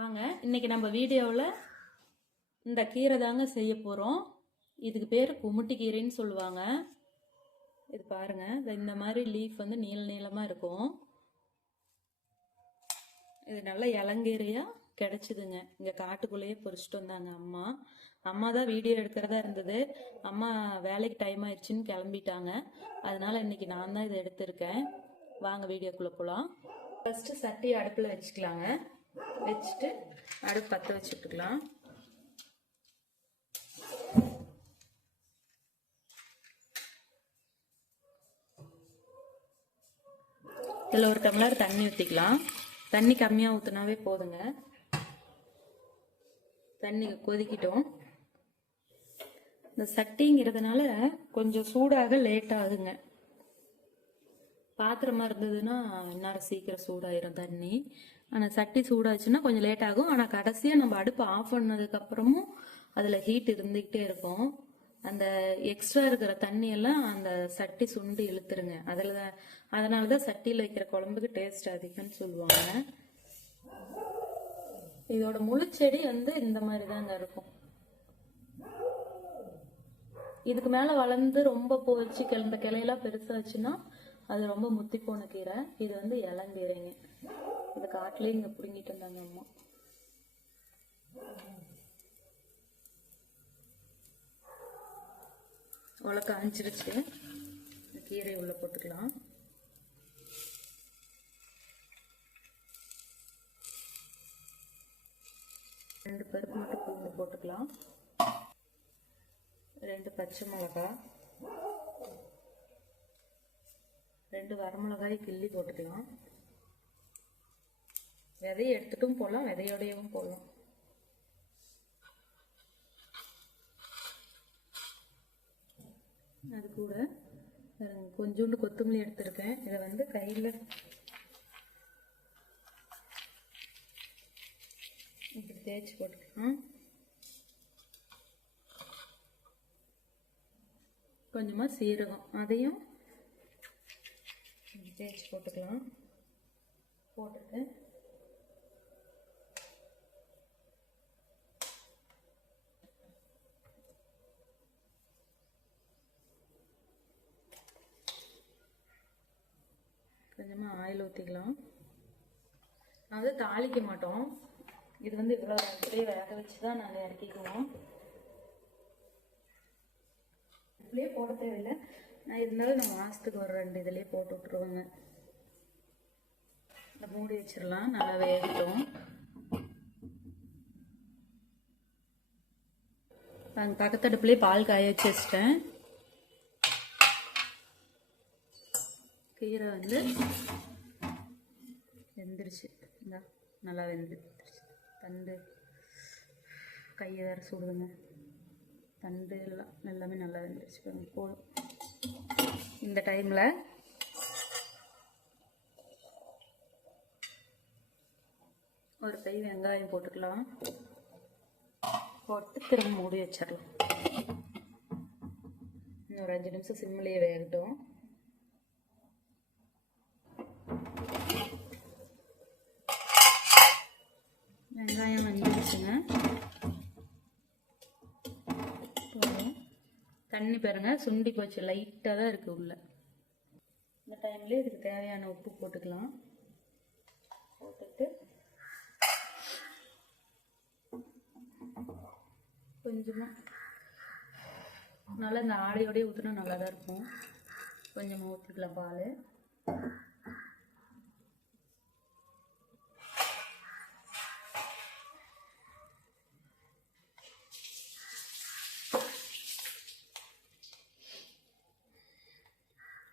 வாங்க இன்னைக்கு நம்ம வீடியோவில் இந்த கீரை தாங்க செய்ய போகிறோம். இதுக்கு பேர் குமுட்டி கீரைன்னு சொல்லுவாங்க. இது பாருங்க, இந்த மாதிரி லீஃப் வந்து நீள நீளமாக இருக்கும். இது நல்லா இளங்கீரையாக கிடச்சிதுங்க. இங்கே காட்டுக்குள்ளேயே பொறிச்சிட்டு வந்தாங்க அம்மா. அம்மா தான் வீடியோ எடுக்கிறதா இருந்தது. அம்மா வேலைக்கு டைம் ஆயிடுச்சுன்னு கிளம்பிட்டாங்க. அதனால இன்னைக்கு நான் தான் இதை எடுத்திருக்கேன். வாங்க வீடியோக்குள்ளே போகலாம். ஃபஸ்ட்டு சட்டி அடுப்பில் வச்சுக்கலாங்க. வச்சுட்டு அடுப்பு பற்ற வச்சுட்டுக்கலாம். இதில் ஒரு டம்ளர் தண்ணி ஊற்றிக்கலாம். தண்ணி கம்மியாக ஊற்றினாவே போதுங்க. தண்ணி கொதிக்கிட்டோம். இந்த சட்டிங்கிறதுனால கொஞ்சம் சூடாக லேட் ஆகுங்க. பாத்திரமா இருந்ததுன்னா இன்னும் சீக்கிரம் சூடாயிரும் தண்ணி. ஆனால் சட்டி சூடாச்சுன்னா கொஞ்சம் லேட் ஆகும். ஆனால் கடைசியாக நம்ம அடுப்பு ஆஃப் பண்ணதுக்கப்புறமும் அதில் ஹீட் இருந்துக்கிட்டே இருக்கும். அந்த எக்ஸ்ட்ரா இருக்கிற தண்ணியெல்லாம் அந்த சட்டி சுண்டி இழுத்துருங்க. அதனால தான் சட்டியில் வைக்கிற குழம்புக்கு டேஸ்ட் அதிகம்னு சொல்லுவாங்க. இதோட முழு செடி வந்து இந்த மாதிரி தாங்க இருக்கும். இதுக்கு மேலே வளர்ந்து ரொம்ப போச்சு, இந்த கிளையெல்லாம் பெருசாச்சுன்னா அது ரொம்ப முத்தி போன கீரை. இது வந்து இளங்கீரைங்க. இது காட்டிலே இங்கே பிடுங்கிட்டு இருந்தாங்க அம்மா. உலக்க அஞ்சிருச்சு. கீரை உள்ள போட்டுக்கலாம். ரெண்டு பருப்பு மட்டும் பூண்டு போட்டுக்கலாம். 2 பச்சை மிளகாய், 2 வரமிளகாய் கிள்ளி போட்டுக்கலாம். விதையை எடுத்துட்டும் போடலாம், விதையோடையும் போடலாம். அது கூட கொஞ்சோண்டு கொத்தமல்லி எடுத்திருக்கேன். இதை வந்து கையில் இப்படி தேய்ச்சி போட்டுக்கலாம். கொஞ்சமாக சீரகம், அதையும் தேய்ச்சி போட்டுக்கலாம். போட்டுட்டு கொஞ்சமாக ஆயில் ஊற்றிக்கலாம். நான் வந்து தாளிக்க மாட்டோம். இது வந்து இவ்வளோ அப்படியே வேக வச்சு தான் நாங்கள் இறக்கிக்குவோம். இப்படியே போட தேவையில்லை. நான் இருந்தாலும் நம்ம மாதத்துக்கு ஒரு 2 இதுலேயே போட்டு விட்ருவோங்க. இந்த மூடி வச்சிடலாம். நல்லா வேகட்டும். நாங்கள் பக்கத்து அடுப்புலேயே பால் காய வச்சு வச்சிட்டேன். கீரை வந்து வெந்துருச்சு. நல்லா வெந்துருச்சு. தண்டு கையை வேறு சுடுதுங்க. தண்டு எல்லாம் எல்லாமே நல்லா வெந்துருச்சு. போதும். இந்த டைமில் ஒரு கை வெங்காயம் போட்டுக்கலாம். போட்டு திரும்ப மூடி வச்சிடலாம். இன்னும் ஒரு 5 நிமிஷம் சிம்மிலேயே வேகட்டும். வெங்காயம் வந்துடுச்சுங்க. தண்ணி பாருங்க சுண்டி போச்சு, லைட்டாக தான் இருக்குது உள்ள. இந்த டைம்லேயே இதுக்கு தேவையான உப்பு போட்டுக்கலாம். போட்டுட்டு கொஞ்சமாக நல்லா இந்த ஆடையோடய ஊற்றினா நல்லா தான் இருக்கும். கொஞ்சமாக ஊற்றிக்கலாம் பால்.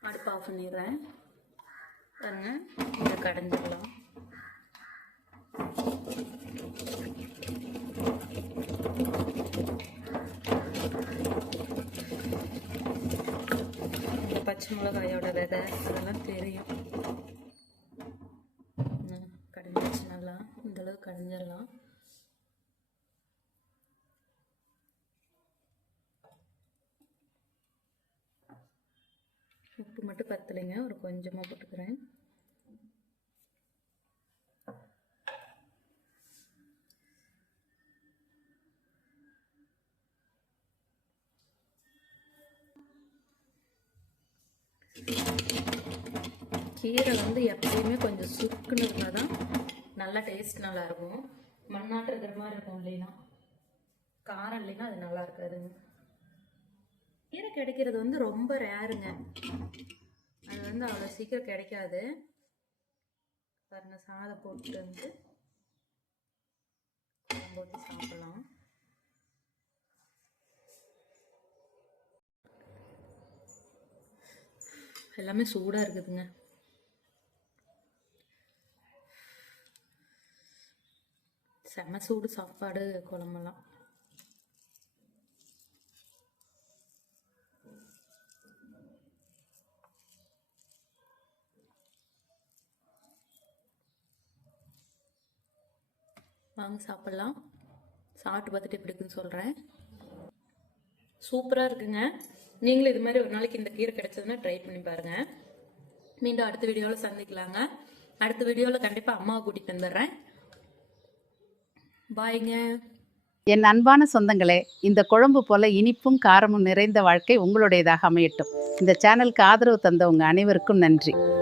அடுப்பு ஆஃப் பண்ணிடுறேன். பாருங்க, இதை கடைஞ்சிடலாம். இந்த பச்சை மிளகாயோட விதை அதெல்லாம் தெரியும். கடைஞ்சிச்சு நல்லா. இந்தளவு கடைஞ்சிடலாம். உப்பு மட்டும் பத்தலைங்க, ஒரு கொஞ்சமாக போட்டுக்கிறேன். கீரை வந்து எப்பயுமே கொஞ்சம் சுருக்குன்னு இருந்தால் தான் நல்லா டேஸ்ட் நல்லாயிருக்கும். மண்ணாட்டு இருக்கிற மாதிரி இருக்கும் இல்லைன்னா, காரம் இல்லைன்னா அது நல்லா இருக்காதுங்க. கீரை கிடைக்கிறது வந்து ரொம்ப ரேருங்க. அது வந்து அவ்வளோ சீக்கிரம் கிடைக்காது. பாருங்க, சாதம் போட்டு வந்து போட்டு சாப்பிடலாம். எல்லாமே சூடாக இருக்குதுங்க. செம சூடு சாப்பாடு, குழம்பெல்லாம். வாங்க சாப்பிட்லாம். சாப்பிட்டு பார்த்துட்டு எப்படி இருக்குன்னு சொல்கிறேன். சூப்பராக இருக்குங்க. நீங்களும் இது மாதிரி ஒரு நாளைக்கு இந்த கீரை கிடைச்சதுன்னா ட்ரை பண்ணி பாருங்கள். மீண்டும் அடுத்த வீடியோவில் சந்திக்கலாங்க. அடுத்த வீடியோவில் கண்டிப்பாக அம்மாவை கூட்டிகிட்டு வந்துடுறேன். பாய்ங்க. என் அன்பான சொந்தங்களே, இந்த குழம்பு போல இனிப்பும் காரமும் நிறைந்த வாழ்க்கை உங்களுடையதாக அமையட்டும். இந்த சேனலுக்கு ஆதரவு தந்த உங்கள் அனைவருக்கும் நன்றி.